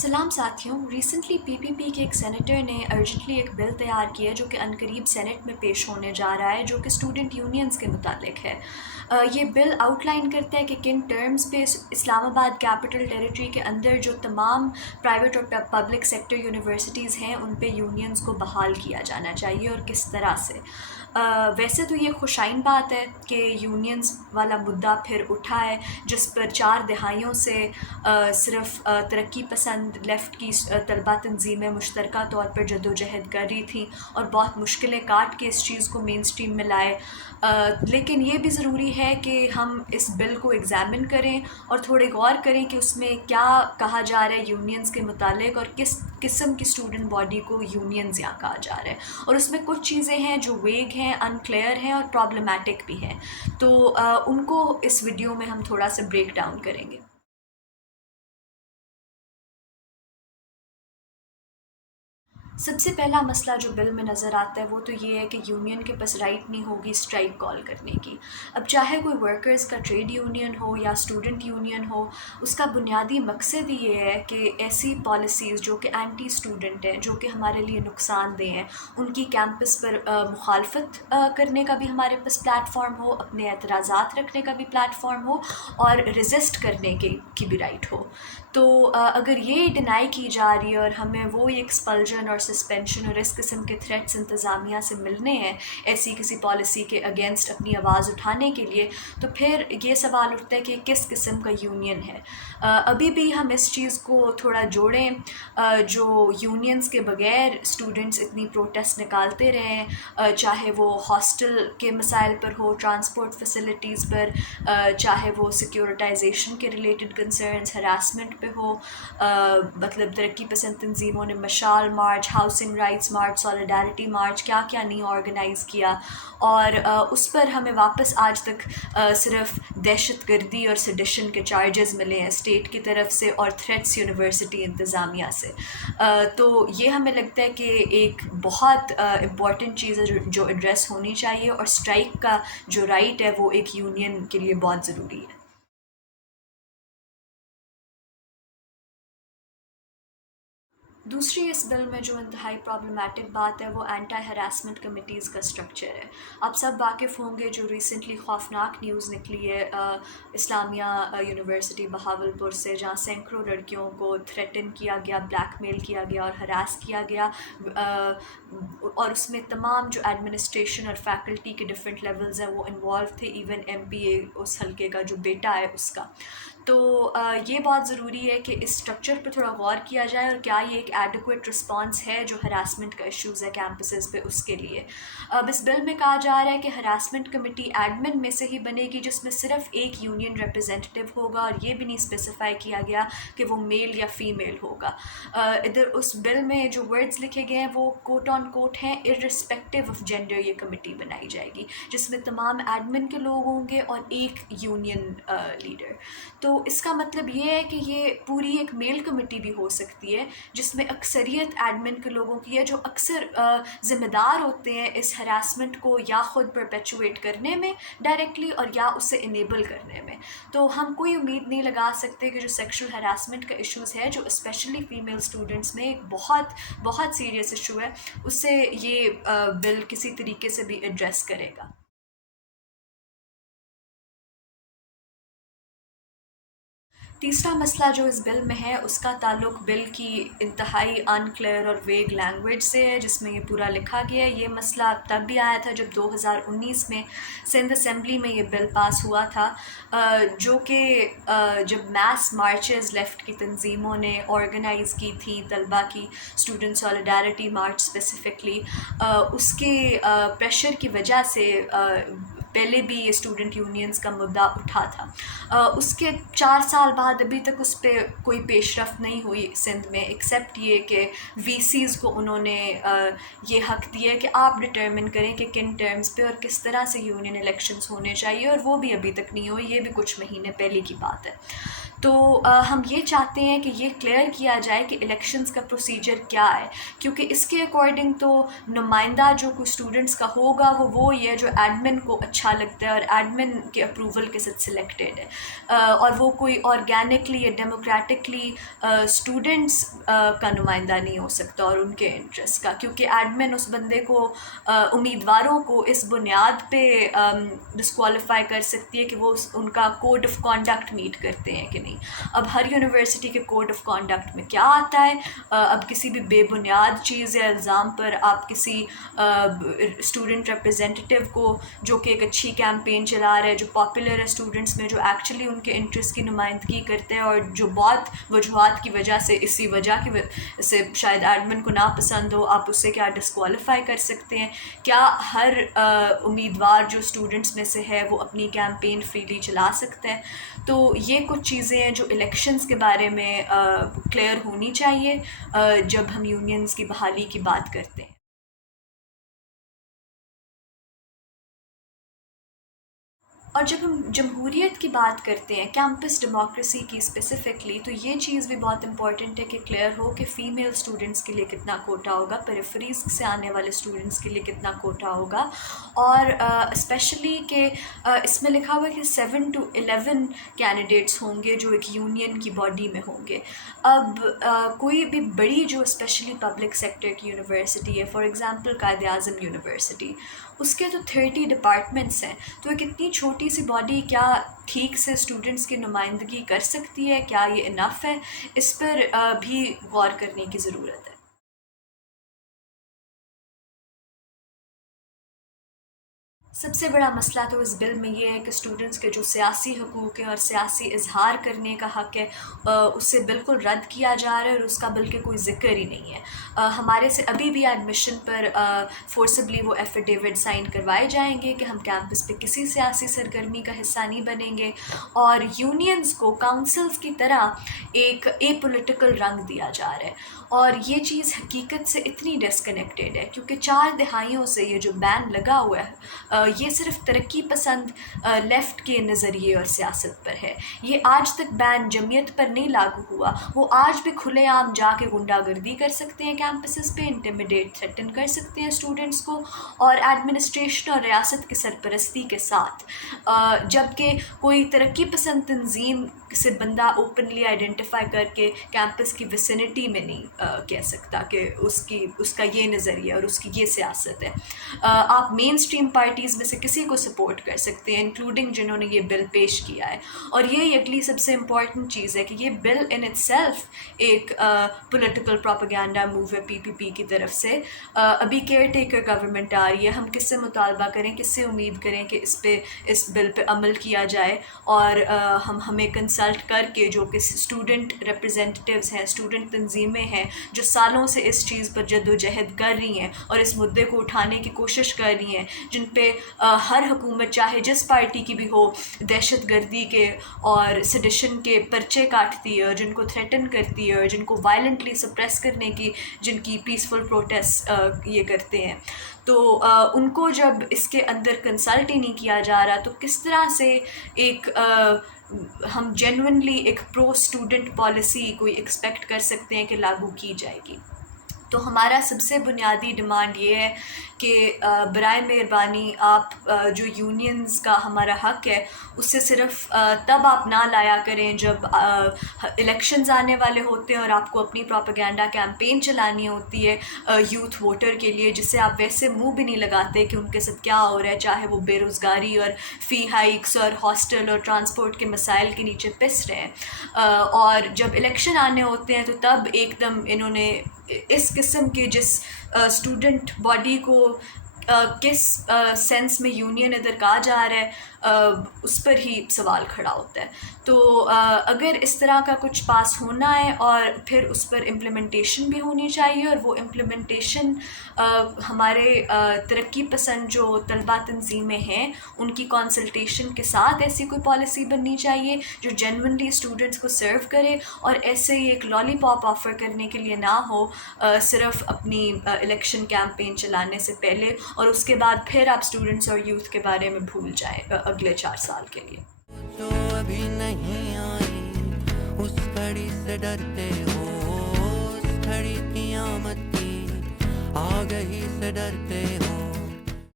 सलाम साथियों। Recently PPP के एक सेनेटर ने अर्जेंटली एक बिल तैयार किया जो कि अनकरीब सेनेट में पेश होने जा रहा है, जो कि स्टूडेंट यूनियंस के मुतालिक है। ये बिल आउटलाइन करता है कि किन टर्म्स पे इस्लामाबाद कैपिटल टेरिटरी के अंदर जो तमाम प्राइवेट और पब्लिक सेक्टर यूनिवर्सिटीज़ हैं उन पे यूनियंस को बहाल किया जाना चाहिए और किस तरह से। वैसे तो ये खुशाइन बात है कि यूनियंस वाला मुद्दा फिर उठा है, जिस पर 4 दहाइयों से सिर्फ तरक्की पसंद लेफ़्ट की तलबा तंजीमें मुश्तरका तौर पर जदोजहद कर रही थी और बहुत मुश्किलें काट के इस चीज़ को मेन स्ट्रीम में लाए। लेकिन ये भी ज़रूरी है कि हम इस बिल को एग्ज़ामिन करें और थोड़े गौर करें कि उसमें क्या कहा जा रहा है यूनियंस के मुतालिक और किस किस्म की स्टूडेंट बॉडी को यूनियंस यहाँ कहा जा रहा है। और उसमें कुछ चीज़ें हैं जो वेग हैं, अनक्लियर हैं और प्रॉब्लमैटिक भी हैं, तो उनको इस वीडियो में हम थोड़ा सा ब्रेक डाउन करेंगे। सबसे पहला मसला जो बिल में नज़र आता है वो तो ये है कि यूनियन के पास राइट नहीं होगी स्ट्राइक कॉल करने की। अब चाहे कोई वर्कर्स का ट्रेड यूनियन हो या स्टूडेंट यूनियन हो, उसका बुनियादी मकसद ये है कि ऐसी पॉलिसीज़ जो कि एंटी स्टूडेंट हैं, जो कि हमारे लिए नुकसानदेह हैं, उनकी कैंपस पर मुखालफत करने का भी हमारे पास प्लेटफॉर्म हो, अपने एतराज़ात रखने का भी प्लेटफॉर्म हो और रेजिस्ट करने की भी राइट हो। तो अगर ये डिनाई की जा रही है और हमें वो एक्सपल्जन और सस्पेंशन और इस किस्म के थ्रेट्स इंतज़ामिया से मिलने हैं ऐसी किसी पॉलिसी के अगेंस्ट अपनी आवाज़ उठाने के लिए, तो फिर ये सवाल उठता है कि किस किस्म का यूनियन है। अभी भी हम इस चीज़ को थोड़ा जोड़ें, जो यूनियंस के बगैर स्टूडेंट्स इतनी प्रोटेस्ट निकालते रहें, चाहे वो हॉस्टल के मसाइल पर हो, ट्रांसपोर्ट फैसिलिटीज़ पर, चाहे वो सिक्योरिटाइजेशन के रिलेटेड कंसर्न्स, हरासमेंट पे हो, मतलब तरक्की पसंद तंजीमों ने मशाल मार्च, हाउसिंग राइट्स मार्च, सॉलिडारिटी मार्च, क्या क्या नहीं ऑर्गेनाइज़ किया, और उस पर हमें वापस आज तक सिर्फ दहशत गर्दी और सेडिशन के चार्जेस मिले हैं स्टेट की तरफ से और थ्रेट्स यूनिवर्सिटी इंतज़ामिया से। तो ये हमें लगता है कि एक बहुत इम्पॉर्टेंट चीज़ है जो एड्रेस होनी चाहिए, और स्ट्राइक का जो राइट है वो एक यूनियन के लिए बहुत ज़रूरी है। दूसरी इस बिल में जो इंतहाई प्रॉब्लमैटिक बात है वो एंटी हरासमेंट कमिटीज़ का स्ट्रक्चर है। आप सब वाकिफ़ होंगे जो रिसेंटली खौफनाक न्यूज़ निकली है इस्लामिया यूनिवर्सिटी बहावलपुर से, जहाँ सैकड़ों लड़कियों को थ्रेटन किया गया, ब्लैकमेल किया गया और हरास किया गया, और उसमें तमाम जो एडमिनिस्ट्रेशन और फैकल्टी के डिफरेंट लेवल्स हैं वो इन्वॉल्व थे, इवन एमपीए उस हल्के का जो बेटा है उसका। तो ये बहुत ज़रूरी है कि इस स्ट्रक्चर पर थोड़ा गौर किया जाए और क्या ये एक एडिक्वेट रिस्पांस है जो हरासमेंट का इश्यूज़ है कैंपसेस पे उसके लिए। अब इस बिल में कहा जा रहा है कि हरासमेंट कमेटी एडमिन में से ही बनेगी, जिसमें सिर्फ एक यूनियन रिप्रेजेंटेटिव होगा, और ये भी नहीं स्पेसिफाई किया गया कि वो मेल या फीमेल होगा। इधर उस बिल में जो वर्ड्स लिखे गए हैं वो कोट ऑन कोट हैं, इर्रिस्पेक्टिव ऑफ जेंडर ये कमेटी बनाई जाएगी, जिसमें तमाम एडमिन के लोग होंगे और एक यूनियन लीडर। तो इसका मतलब ये है कि ये पूरी एक मेल कमेटी भी हो सकती है जिसमें अक्सरियत एडमिन के लोगों की है, जो अक्सर ज़िम्मेदार होते हैं इस हरासमेंट को या ख़ुद परपेचुएट करने में डायरेक्टली और या उसे इनेबल करने में। तो हम कोई उम्मीद नहीं लगा सकते कि जो सेक्शुअल हरासमेंट का इश्यूज़ है, जो स्पेशली फ़ीमेल स्टूडेंट्स में एक बहुत बहुत सीरियस इशू है, उससे ये बिल किसी तरीके से भी एड्रेस करेगा। तीसरा मसला जो इस बिल में है उसका ताल्लुक बिल की इंतहाई अनक्लियर और वेग लैंग्वेज से है, जिसमें ये पूरा लिखा गया है। ये मसला तब भी आया था जब 2019 में सिंध असेंबली में ये बिल पास हुआ था, जो कि जब मैस मार्चेस लेफ़्ट की तंजीमों ने ऑर्गेनाइज़ की थी, तलबा की स्टूडेंट सॉलिडारिटी मार्च स्पेसिफ़िकली, उसके प्रेशर की वजह से पहले भी ये स्टूडेंट यूनियंस का मुद्दा उठा था। उसके 4 साल बाद अभी तक उस पर कोई पेशरफ नहीं हुई सिंध में, एक्सेप्ट ये कि वीसीज़ को उन्होंने ये हक़ दिया कि आप डिटर्मिन करें कि किन टर्म्स पे और किस तरह से यूनियन इलेक्शंस होने चाहिए, और वो भी अभी तक नहीं हुई, ये भी कुछ महीने पहले की बात है। تو ہم یہ چاہتے ہیں کہ یہ کلیئر کیا جائے کہ الیکشنز کا پروسیجر کیا ہے، کیونکہ اس کے اکارڈنگ تو نمائندہ جو کوئی اسٹوڈنٹس کا ہوگا وہ یہ جو ایڈمن کو اچھا لگتا ہے اور ایڈمن کے اپروول کے ساتھ سلیکٹڈ ہے، اور وہ کوئی آرگینکلی یا ڈیموکریٹکلی اسٹوڈنٹس کا نمائندہ نہیں ہو سکتا اور ان کے انٹرسٹ کا، کیونکہ ایڈمن اس بندے کو امیدواروں کو اس بنیاد پہ ڈسکوالیفائی کر سکتی ہے کہ وہ ان کا کوڈ آف کانڈکٹ میٹ کرتے ہیں کہ نہیں۔ اب ہر یونیورسٹی کے کوڈ آف کانڈکٹ میں کیا آتا ہے، اب کسی بھی بے بنیاد چیز یا الزام پر آپ کسی اسٹوڈنٹ ریپرزینٹیو کو جو کہ ایک اچھی کیمپین چلا رہا ہے، جو پاپولر ہے اسٹوڈنٹس میں، جو ایکچولی ان کے انٹرسٹ کی نمائندگی کرتے ہیں اور جو بہت وجوہات کی وجہ سے، اسی وجہ کی سے شاید ایڈمن کو ناپسند ہو، آپ اسے کیا ڈسکوالیفائی کر سکتے ہیں؟ کیا ہر امیدوار جو اسٹوڈنٹس میں سے ہے وہ اپنی کیمپین فریلی چلا سکتا ہے؟ تو یہ کچھ چیزیں ہیں جو الیکشنز کے بارے میں کلیئر ہونی چاہیے جب ہم یونینز کی بحالی کی بات کرتے ہیں۔ اور جب ہم جمہوریت کی بات کرتے ہیں، کیمپس ڈیموکریسی کی اسپیسیفکلی، تو یہ چیز بھی بہت امپورٹنٹ ہے کہ کلیئر ہو کہ فیمیل اسٹوڈنٹس کے لیے کتنا کوٹا ہوگا، پیریفریز سے آنے والے اسٹوڈنٹس کے لیے کتنا کوٹا ہوگا، اور اسپیشلی کہ اس میں لکھا ہوا ہے کہ 7 to 11 کینڈیڈیٹس ہوں گے جو ایک یونین کی باڈی میں ہوں گے۔ اب کوئی بھی بڑی جو اسپیشلی پبلک سیکٹر کی یونیورسٹی ہے، for example Quaid Azam university, اس کے تو 30 ڈپارٹمنٹس ہیں، تو ایک اتنی چھوٹی سی باڈی کیا ٹھیک سے اسٹوڈنٹس کی نمائندگی کر سکتی ہے؟ کیا یہ انف ہے؟ اس پر بھی غور کرنے کی ضرورت ہے۔ سب سے بڑا مسئلہ تو اس بل میں یہ ہے کہ اسٹوڈنٹس کے جو سیاسی حقوق ہیں اور سیاسی اظہار کرنے کا حق ہے، اسے بالکل رد کیا جا رہا ہے اور اس کا بلکہ کوئی ذکر ہی نہیں ہے۔ ہمارے سے ابھی بھی ایڈمیشن پر فورسبلی وہ ایفیڈیوٹ سائن کروائے جائیں گے کہ ہم کیمپس پہ کسی سیاسی سرگرمی کا حصہ نہیں بنیں گے، اور یونینز کو کاؤنسلز کی طرح ایک اے پولیٹیکل رنگ دیا جا رہا ہے، اور یہ چیز حقیقت سے اتنی ڈسکنیکٹیڈ ہے، کیونکہ 4 دہائیوں سے یہ جو بین لگا ہوا ہے یہ صرف ترقی پسند لیفٹ کے نظریے اور سیاست پر ہے۔ یہ آج تک بین جمعیت پر نہیں لاگو ہوا، وہ آج بھی کھلے عام جا کے غنڈہ گردی کر سکتے ہیں کیمپسز پہ، انٹیمیڈیٹ تھریٹن کر سکتے ہیں اسٹوڈنٹس کو، اور ایڈمنسٹریشن اور ریاست کی سرپرستی کے ساتھ، جبکہ کوئی ترقی پسند تنظیم سے بندہ اوپنلی آئیڈینٹیفائی کر کے کیمپس کی ویسینٹی میں نہیں کہہ سکتا کہ اس کا یہ نظریہ اور اس کی یہ سیاست ہے۔ آپ مین اسٹریم پارٹیز میں سے کسی کو سپورٹ کر سکتے ہیں، انکلوڈنگ جنہوں نے یہ بل پیش کیا ہے، اور یہ اگلی سب سے امپورٹنٹ چیز ہے کہ یہ بل ان اٹ سیلف ایک پولیٹیکل پروپیگنڈا موو ہے پی پی کی طرف سے۔ ابھی کیئر ٹیکر گورنمنٹ آ رہی ہے، ہم کس سے مطالبہ کریں، کس سے امید کریں کہ اس بل پہ عمل کیا جائے، اور ہمیں کنسلٹ کر کے جو کہ اسٹوڈنٹ ریپرزینٹیوز ہیں، اسٹوڈنٹ تنظیمیں ہیں جو سالوں سے اس چیز پر جد و جہد کر رہی ہیں اور اس مدعے کو اٹھانے کی کوشش کر رہی ہیں، جن پہ ہر حکومت چاہے جس پارٹی کی بھی ہو دہشت گردی کے اور سیڈیشن کے پرچے کاٹتی ہے، اور جن کو تھریٹن کرتی ہے، اور جن کو وائلنٹلی سپریس کرنے کی جن کی پیسفل پروٹیسٹ یہ کرتے ہیں، تو ان کو جب اس کے اندر کنسلٹ ہی نہیں کیا جا رہا، تو کس طرح سے ایک ہم جینوئنلی ایک پرو اسٹوڈنٹ پالیسی کوئی ایکسپیکٹ کر سکتے ہیں کہ لاگو کی جائے گی؟ تو ہمارا سب سے بنیادی ڈیمانڈ یہ ہے کہ برائے مہربانی آپ جو یونینز کا ہمارا حق ہے اسے صرف تب آپ نہ لایا کریں جب الیکشنز آنے والے ہوتے ہیں اور آپ کو اپنی پروپیگنڈا کیمپین چلانی ہوتی ہے یوتھ ووٹر کے لیے، جسے آپ ویسے منہ بھی نہیں لگاتے کہ ان کے ساتھ کیا ہو رہا ہے، چاہے وہ بے روزگاری اور فی ہائیکس اور ہاسٹل اور ٹرانسپورٹ کے مسائل کے نیچے پس رہے ہیں، اور جب الیکشن آنے ہوتے ہیں تو تب ایک دم انہوں نے اس قسم کے جس اسٹوڈنٹ باڈی کو کس سینس میں یونین ادھر کہا جا رہا ہے اس پر ہی سوال کھڑا ہوتا ہے۔ تو اگر اس طرح کا کچھ پاس ہونا ہے اور پھر اس پر امپلیمنٹیشن بھی ہونی چاہیے، اور وہ امپلیمنٹیشن ہمارے ترقی پسند جو طلبہ تنظیمیں ہیں ان کی کنسلٹیشن کے ساتھ ایسی کوئی پالیسی بننی چاہیے جو جینوئنلی اسٹوڈنٹس کو سرو کرے، اور ایسے ہی ایک لالی پاپ آفر کرنے کے لیے نہ ہو صرف اپنی الیکشن کیمپین چلانے سے پہلے، اور اس کے بعد پھر آپ اسٹوڈنٹس اور یوتھ کے بارے میں بھول جائیں اگلے 4 سال کے لیے۔ تو ابھی نہیں آئی اس گھڑی سے ڈرتے ہو، اس گھڑی قیامت کی آ گئی سے ڈرتے ہو.